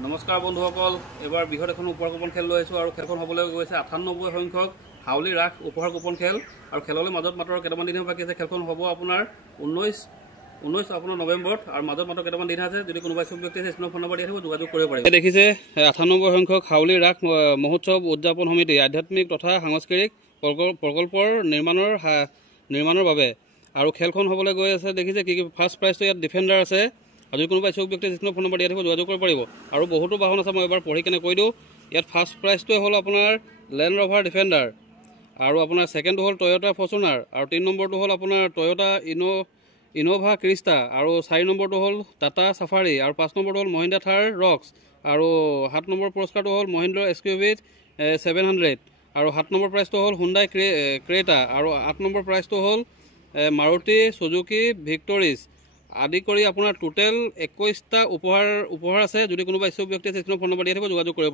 নমস্কাৰ বন্ধুসকল, এবাৰ বৃহৎ এখন উপহাৰ কুপন খেল লৈ আহিছোঁ আৰু খেলখন হ'বলৈ গৈছে 98 সংখ্যক হাউলি ৰাস উপহাৰ কুপন খেল। আৰু খেললৈ মাজত মাত্ৰ কেইটামান দিনহে বাকী আছে। খেলখন হ'ব আপোনাৰ 19 আপোনাৰ নৱেম্বৰত আৰু মাজত মাত্ৰ কেইটামান দিন আছে। যদি কোনোবা ইচ্ছুক ব্যক্তি আছে স্ক্ৰীণত ফোন নম্বৰ দিয়া থাকিব, যোগাযোগ কৰিব পাৰিব। দেখিছে 98 সংখ্যক হাউলি ৰাস মহোৎসৱ উদযাপন সমিতি আধ্যাত্মিক তথা সাংস্কৃতিক প্ৰকল্পৰ নিৰ্মাণৰ বাবে আৰু খেলখন হ'বলৈ গৈ আছে। দেখিছে কি ফাৰ্ষ্ট প্ৰাইজটো ইয়াত ডিফেণ্ডাৰ আছে। যদি কোনোবা ইচ্ছুক ব্যক্তি স্ক্ৰীণত ফোন নম্বৰ দিয়া থাকিব, যোগাযোগ কৰিব পাৰিব। আৰু বহুতো বাহন আছে, মই এবাৰ পঢ়ি কেনে কৈ দিওঁ। ইয়াত ফাৰ্ষ্ট প্ৰাইজটোৱে হ'ল আপোনাৰ লেণ্ড ৰভাৰ ডিফেণ্ডাৰ, আৰু আপোনাৰ ছেকেণ্ডটো হ'ল টয়'টা ফৰ্চুনাৰ, আৰু 3 নম্বৰটো হ'ল আপোনাৰ টয়'টা ইন'ভা ক্ৰিষ্টা, আৰু 4 নম্বৰটো হ'ল টাটা চাফাৰী, আৰু 5 নম্বৰটো হ'ল মহিন্দ্ৰা থাৰ ৰক্স, আৰু 7 নম্বৰ পুৰস্কাৰটো হ'ল মহিন্দ্ৰা এক্সকিউভি 700, আৰু 7 নম্বৰ প্ৰাইজটো হ'ল হুণ্ডাই ক্ৰেটা, আৰু 8 নম্বৰ প্ৰাইজটো হ'ল মাৰুতি চুজুকি ভিক্টৰিছ আদি কৰি আপোনাৰ টোটেল 21টা উপহাৰ আছে। যদি কোনোবা ইচ্ছুক ব্যক্তি আছে স্ক্ৰীণত ফোন নম্বৰ দিয়া থাকিব, যোগাযোগ কৰিব।